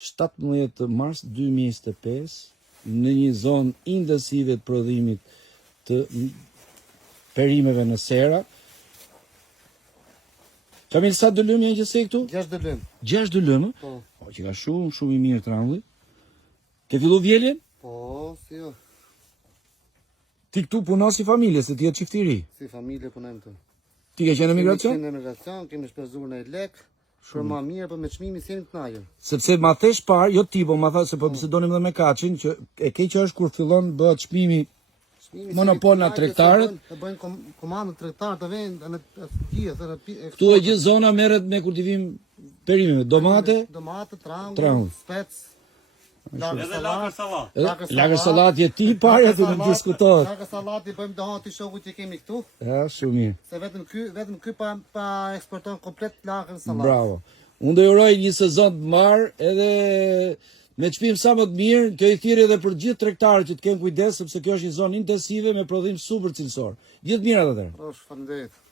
17 mars 2025 në një zonë intensive të prodhimit të perimeve në sera. Kamil, sa dëlym janë gjithsej këtu? 6 dëlym. 6 dëlym? Po. O, që ka shumë i mirë Trangulli. Ke fillu vjeljen? Po, si jo. Ti këtu punon si familje, se ti jetë çiftiri. Si familje punojmë këtu. Ti ke qenë në migracion? Kemi qenë në migracion, kemi shpenzuar në lek. Shumë më mirë, po me çmimi s'jemi të kënaqur. Sepse ma thesh parë, jo ti, po ma tha se po bisedonim edhe me Kaçin, që e ke që është kur fillon bëhet çmimi monopol nga tregtarët. Të bëjnë komandë tregtarë të vend në gjithë. Këtu e gjithë zona merret me kultivim perimeve, domate, trangull, spec, lagër sallat je ti parë aty në diskutohet. Lagër sallati bëjmë dohati shokut që kemi këtu. Ja, shumë mirë. Se vetëm ky pa eksporton komplet lagër sallat. Bravo. Unë do uroj një sezon të mbarë edhe me çmim sa më të mirë, kjo i thirrje edhe për gjithë tregtarët që të kenë kujdes sepse kjo është një zonë intensive me prodhim super cilësor. Gjithë mirat atëherë. Faleminderit.